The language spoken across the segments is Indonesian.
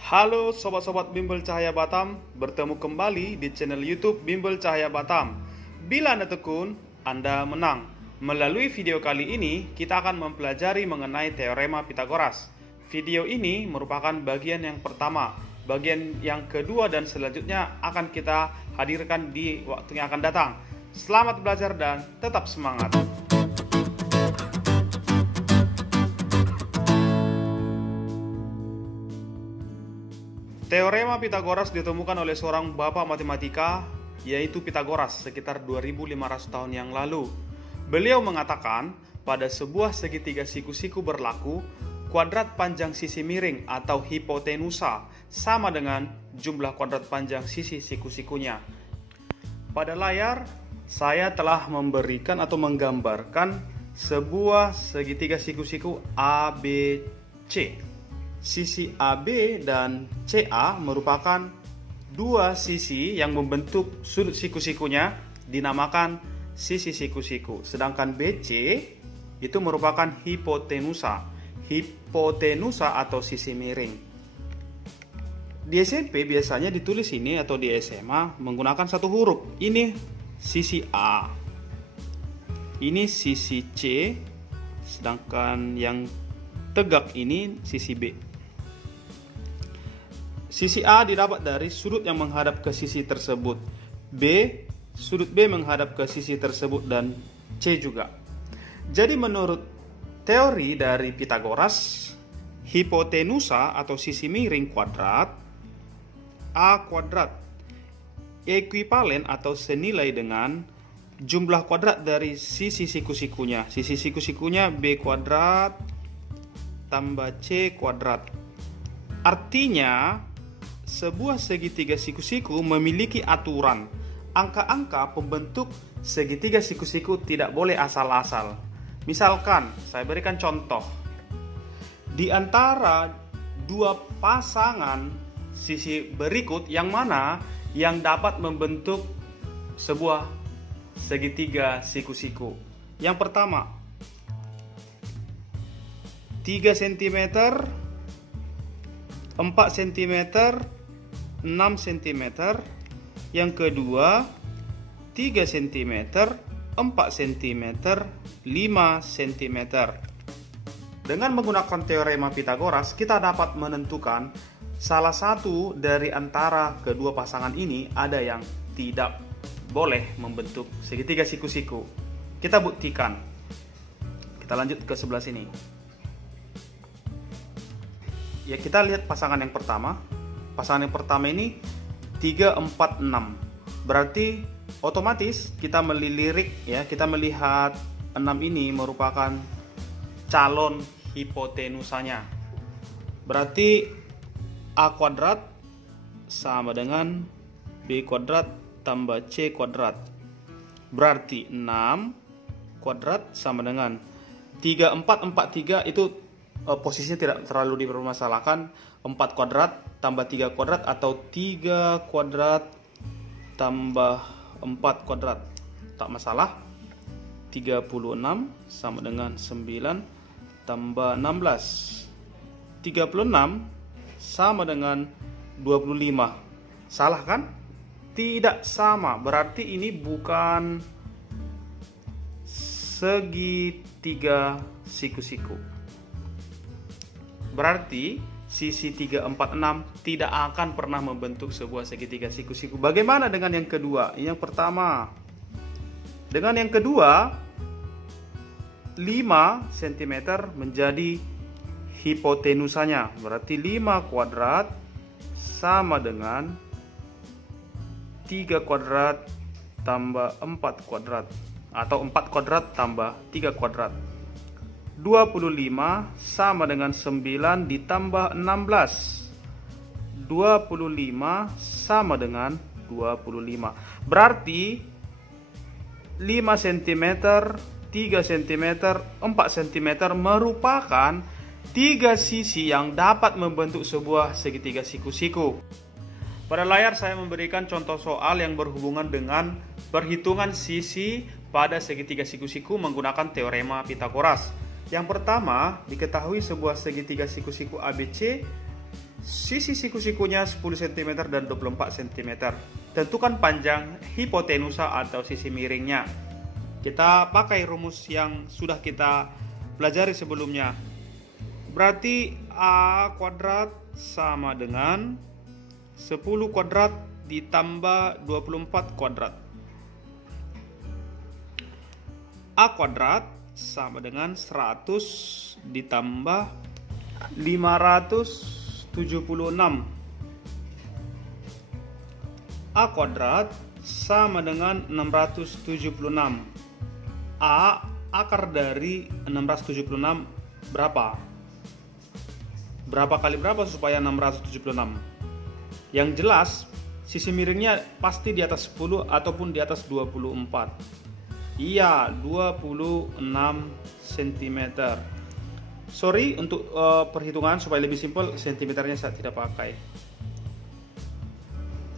Halo sobat-sobat Bimbel Cahaya Batam, bertemu kembali di channel YouTube Bimbel Cahaya Batam. Bila Anda tekun, Anda menang. Melalui video kali ini, kita akan mempelajari mengenai teorema Pitagoras. Video ini merupakan bagian yang pertama. Bagian yang kedua dan selanjutnya akan kita hadirkan di waktu yang akan datang. Selamat belajar dan tetap semangat. Teorema Pitagoras ditemukan oleh seorang bapak matematika, yaitu Pitagoras, sekitar 2500 tahun yang lalu. Beliau mengatakan, pada sebuah segitiga siku-siku berlaku, kuadrat panjang sisi miring atau hipotenusa sama dengan jumlah kuadrat panjang sisi siku-sikunya. Pada layar, saya telah memberikan atau menggambarkan sebuah segitiga siku-siku ABC. Sisi AB dan CA merupakan dua sisi yang membentuk sudut siku-sikunya, dinamakan sisi siku-siku. Sedangkan BC itu merupakan hipotenusa atau sisi miring. Di SMP biasanya ditulis ini atau di SMA menggunakan satu huruf. Ini sisi A, ini sisi C, sedangkan yang tegak ini sisi B. Sisi A didapat dari sudut yang menghadap ke sisi tersebut. Sudut B menghadap ke sisi tersebut, dan C juga. Jadi menurut teori dari Pitagoras, hipotenusa atau sisi miring kuadrat A kuadrat ekuivalen atau senilai dengan jumlah kuadrat dari sisi siku-sikunya. Sisi siku-sikunya B kuadrat tambah C kuadrat. Artinya, sebuah segitiga siku-siku memiliki aturan. Angka-angka pembentuk segitiga siku-siku tidak boleh asal-asal. Misalkan, saya berikan contoh. Di antara dua pasangan sisi berikut, yang mana yang dapat membentuk sebuah segitiga siku-siku? Yang pertama, 3 cm, 4 cm, 6 cm. Yang kedua, 3 cm, 4 cm, 5 cm. Dengan menggunakan teorema Pitagoras, kita dapat menentukan salah satu dari antara kedua pasangan ini ada yang tidak boleh membentuk segitiga siku-siku. Kita buktikan. Kita lanjut ke sebelah sini. Ya, kita lihat pasangan yang pertama. Pasangan yang pertama ini 3, 4, 6. Berarti otomatis kita melirik ya, kita melihat 6 ini merupakan calon hipotenusanya. Berarti A kuadrat sama dengan B kuadrat tambah C kuadrat. Berarti 6 kuadrat sama dengan 3, 4, 4, 3 itu posisinya tidak terlalu dipermasalahkan. 4 kuadrat tambah 3 kuadrat atau 3 kuadrat tambah 4 kuadrat, tak masalah. 36 sama dengan 9 tambah 16. 36 sama dengan 25. Salah kan? Tidak sama. Berarti ini bukan segitiga siku-siku. Berarti sisi 3, 4, 6 tidak akan pernah membentuk sebuah segitiga siku-siku. Bagaimana dengan yang kedua? Yang pertama. Dengan yang kedua, 5 cm menjadi hipotenusanya. Berarti 5 kuadrat sama dengan 3 kuadrat tambah 4 kuadrat. Atau 4 kuadrat tambah 3 kuadrat. 25 sama dengan 9 ditambah 16. 25 sama dengan 25. Berarti 5 cm, 3 cm, 4 cm merupakan 3 sisi yang dapat membentuk sebuah segitiga siku-siku. Pada layar saya memberikan contoh soal yang berhubungan dengan perhitungan sisi pada segitiga siku-siku menggunakan teorema Pitagoras. Yang pertama, diketahui sebuah segitiga siku-siku ABC Sisi siku-sikunya 10 cm dan 24 cm. Tentukan panjang hipotenusa atau sisi miringnya. Kita pakai rumus yang sudah kita pelajari sebelumnya. Berarti A kuadrat sama dengan 10 kuadrat ditambah 24 kuadrat. A kuadrat sama dengan 100 ditambah 576. A kuadrat sama dengan 676. A akar dari 676 berapa? Berapa kali berapa supaya 676? Yang jelas sisi miringnya pasti di atas 10 ataupun di atas 24. Iya, 26 cm. Sorry untuk perhitungan supaya lebih simpel, sentimeternya saya tidak pakai.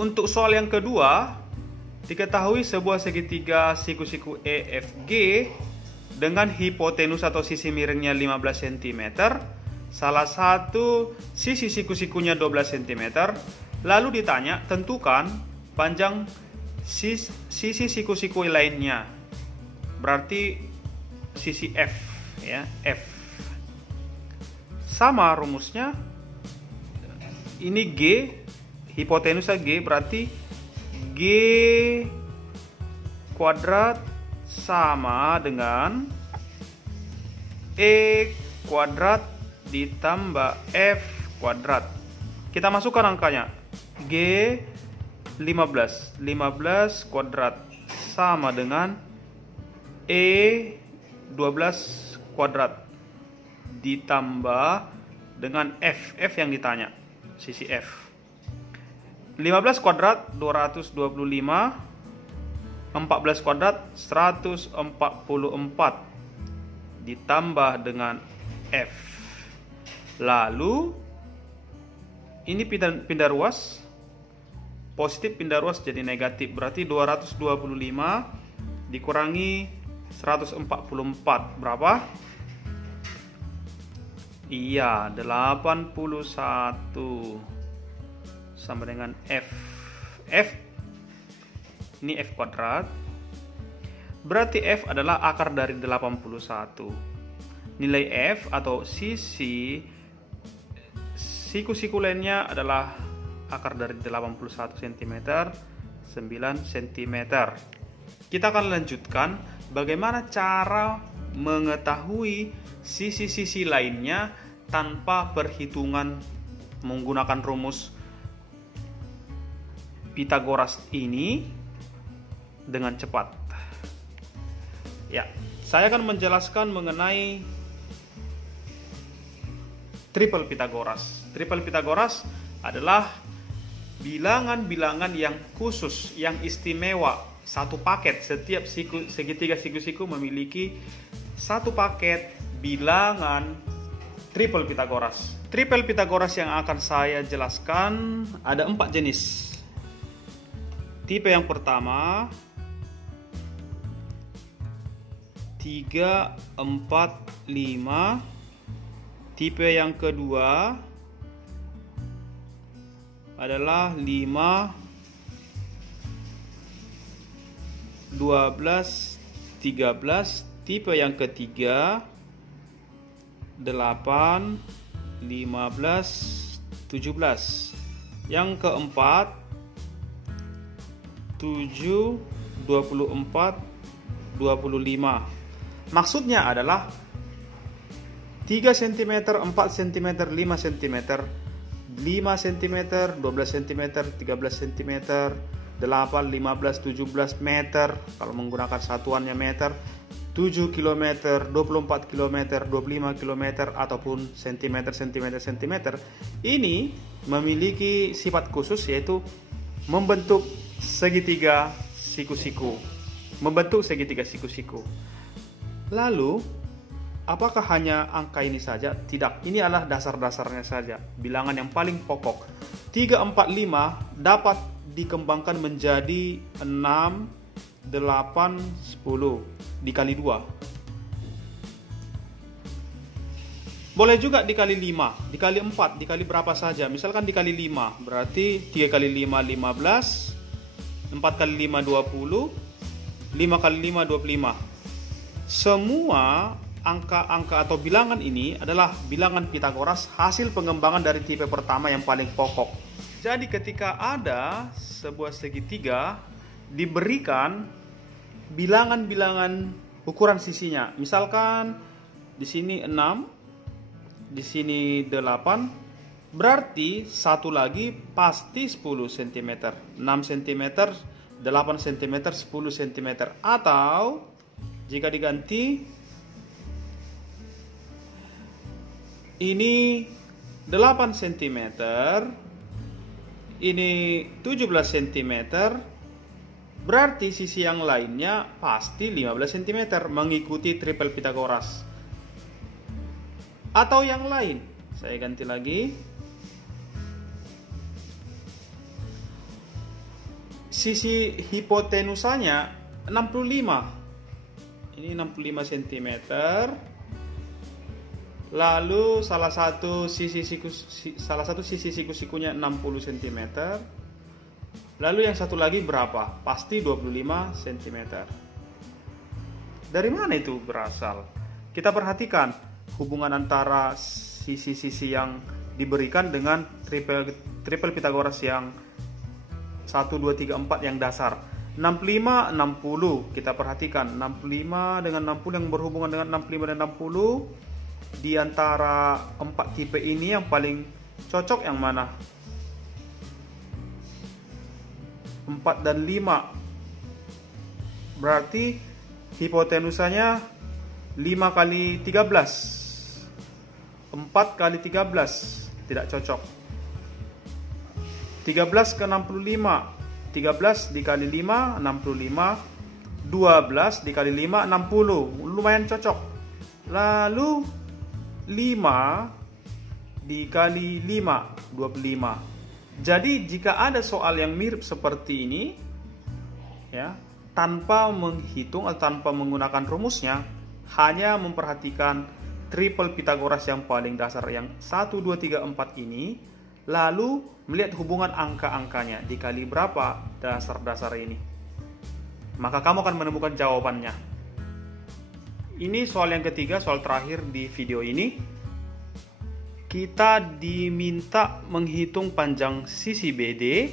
Untuk soal yang kedua, diketahui sebuah segitiga siku-siku EFG dengan hipotenus atau sisi miringnya 15 cm, salah satu sisi siku-sikunya 12 cm, lalu ditanya tentukan panjang sisi siku-siku lainnya. Berarti sisi F ya, F. Sama rumusnya. Ini G, hipotenusa G, berarti G kuadrat sama dengan E kuadrat ditambah F kuadrat. Kita masukkan angkanya. G 15 kuadrat sama dengan E 12 kuadrat ditambah dengan F yang ditanya, sisi F. 15 kuadrat 225, 14 kuadrat 144 ditambah dengan F. Lalu ini pindah ruas, positif pindah ruas jadi negatif, berarti 225 dikurangi 144 berapa? Iya, 81 sama dengan F. Ini F kuadrat. Berarti F adalah akar dari 81. Nilai F atau sisi siku-siku lainnya adalah akar dari 81 cm, 9 cm. Kita akan lanjutkan bagaimana cara mengetahui sisi-sisi lainnya tanpa perhitungan menggunakan rumus Pitagoras ini dengan cepat. Ya, saya akan menjelaskan mengenai triple Pitagoras. Triple Pitagoras adalah bilangan-bilangan yang khusus, yang istimewa, satu paket. Setiap segitiga siku-siku memiliki satu paket bilangan triple Pitagoras. Triple Pitagoras yang akan saya jelaskan ada 4 jenis. Tipe yang pertama 3, 4, 5. Tipe yang kedua adalah 5, 12, 13. Tipe yang ketiga 8, 15, 17. Yang keempat 7, 24, 25. Maksudnya adalah 3 cm, 4 cm, 5 cm, 5 cm, 12 cm, 13 cm, 8, 15, 17 meter kalau menggunakan satuannya meter, 7 km, 24 km, 25 km ataupun cm. Ini memiliki sifat khusus yaitu membentuk segitiga siku-siku. Lalu, apakah hanya angka ini saja? Tidak, ini adalah dasar-dasarnya saja, bilangan yang paling pokok. 3, 4, 5 dapat dikembangkan menjadi 6, 8, 10 dikali 2. Boleh juga dikali 5, dikali 4, dikali berapa saja. Misalkan dikali 5, berarti 3 kali 5, 15. 4 kali 5, 20. 5 kali 5, 25. Semua angka-angka atau bilangan ini adalah bilangan Pitagoras hasil pengembangan dari tipe pertama yang paling pokok. Jadi ketika ada sebuah segitiga diberikan bilangan-bilangan ukuran sisinya. Misalkan di sini 6, di sini 8, berarti satu lagi pasti 10 cm. 6 cm, 8 cm, 10 cm. Atau jika diganti, ini 8 cm, ini 17 cm, berarti sisi yang lainnya pasti 15 cm mengikuti triple Pitagoras. Atau yang lain, saya ganti lagi. Sisi hipotenusanya 65. Ini 65 cm. Lalu salah satu sisi siku-sikunya 60 cm. Lalu yang satu lagi berapa? Pasti 25 cm. Dari mana itu berasal? Kita perhatikan hubungan antara sisi-sisi yang diberikan dengan triple Pitagoras yang 1, 2, 3, 4 yang dasar. 65, 60. Kita perhatikan 65 dengan 60 yang berhubungan dengan 65 dan 60. Di antara 4 tipe ini yang paling cocok yang mana? 4 dan 5. Berarti hipotenusanya 5 kali 13. 4 kali 13 tidak cocok. 13 ke 65. 13 dikali 5 65. 12 dikali 5 60. Lumayan cocok. Lalu 5 dikali 5 25. Jadi jika ada soal yang mirip seperti ini, ya, tanpa menghitung atau tanpa menggunakan rumusnya, hanya memperhatikan triple Pitagoras yang paling dasar yang 1, 2, 3, 4 ini, lalu melihat hubungan angka-angkanya dikali berapa dasar-dasar ini, maka kamu akan menemukan jawabannya. Ini soal yang ketiga, soal terakhir di video ini. Kita diminta menghitung panjang sisi BD,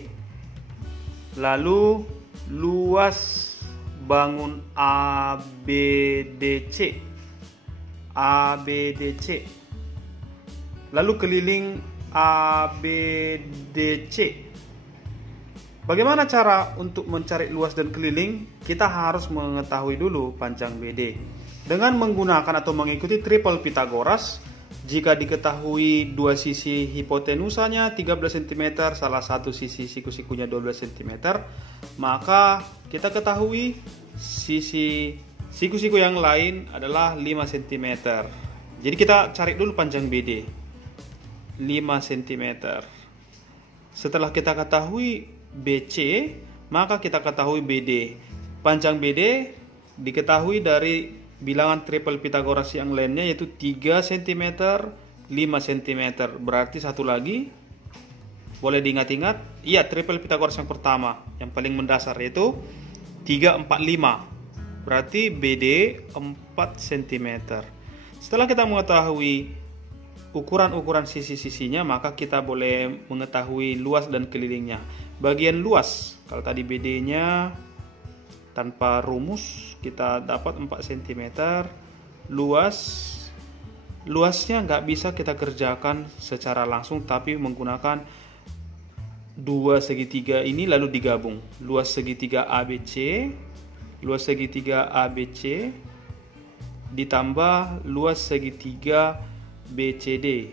lalu luas bangun ABDC, lalu keliling ABDC. Bagaimana cara untuk mencari luas dan keliling? Kita harus mengetahui dulu panjang BD. Dengan menggunakan atau mengikuti triple Pitagoras, jika diketahui dua sisi hipotenusanya 13 cm, salah satu sisi siku-sikunya 12 cm, maka kita ketahui sisi siku-siku yang lain adalah 5 cm. Jadi kita cari dulu panjang BD 5 cm. Setelah kita ketahui BC, maka kita ketahui BD. Panjang BD diketahui dari bilangan triple Pitagoras yang lainnya, yaitu 3 cm, 5 cm. Berarti satu lagi boleh diingat-ingat, iya, triple Pitagoras yang pertama yang paling mendasar, yaitu 3, 4, 5. Berarti BD 4 cm. Setelah kita mengetahui ukuran-ukuran sisi-sisinya, maka kita boleh mengetahui luas dan kelilingnya. Bagian luas, kalau tadi BD-nya tanpa rumus kita dapat 4 cm. Luasnya nggak bisa kita kerjakan secara langsung, tapi menggunakan dua segitiga ini lalu digabung. Luas segitiga ABC ditambah luas segitiga BCD.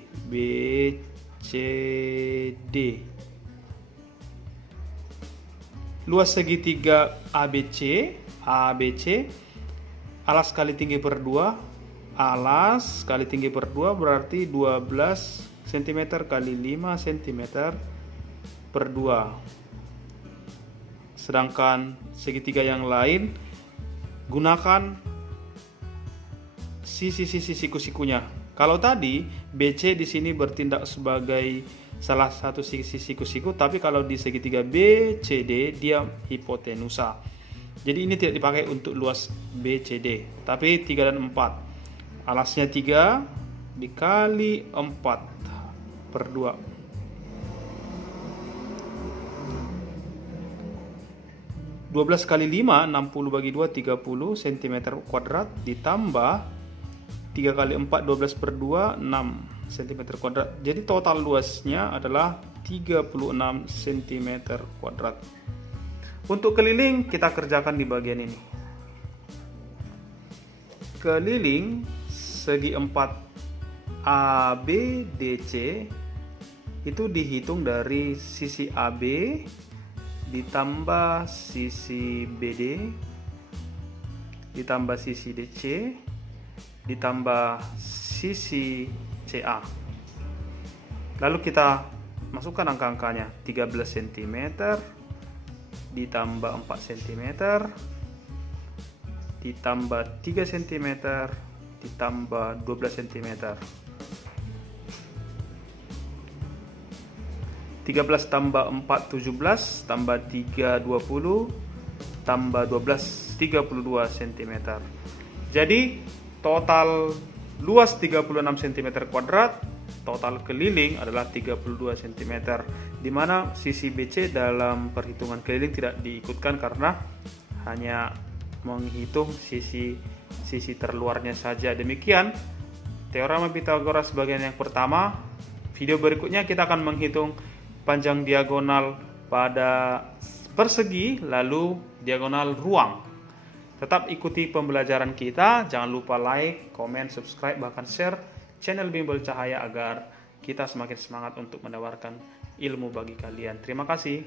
Luas segitiga ABC, alas kali tinggi per 2, berarti 12 cm kali 5 cm per 2. Sedangkan segitiga yang lain gunakan sisi-sisi siku-sikunya. Kalau tadi BC di sini bertindak sebagai salah satu sisi siku-siku, tapi kalau di segitiga BCD dia hipotenusa. Jadi ini tidak dipakai untuk luas BCD, tapi 3 dan 4. Alasnya 3 dikali 4 per 2. 12 kali 5, 60 bagi 2, 30 cm kuadrat, ditambah 3 kali 4, 12 per 2, 6 cm kuadrat. Jadi total luasnya adalah 36 cm kuadrat. Untuk keliling kita kerjakan di bagian ini. Keliling segi 4 ABDC itu dihitung dari sisi AB ditambah sisi BD ditambah sisi DC ditambah sisi CA. Lalu kita masukkan angka-angkanya. 13 cm ditambah 4 cm ditambah 3 cm ditambah 12 cm. 13 tambah 4 17 tambah 3 20 tambah 12 32 cm. Jadi total luas 36 cm kuadrat, total keliling adalah 32 cm, di mana sisi BC dalam perhitungan keliling tidak diikutkan karena hanya menghitung sisi terluarnya saja. Demikian teorema Pythagoras bagian yang pertama. Video berikutnya kita akan menghitung panjang diagonal pada persegi lalu diagonal ruang. Tetap ikuti pembelajaran kita, jangan lupa like, komen, subscribe, bahkan share channel Bimbel Cahaya agar kita semakin semangat untuk menawarkan ilmu bagi kalian. Terima kasih.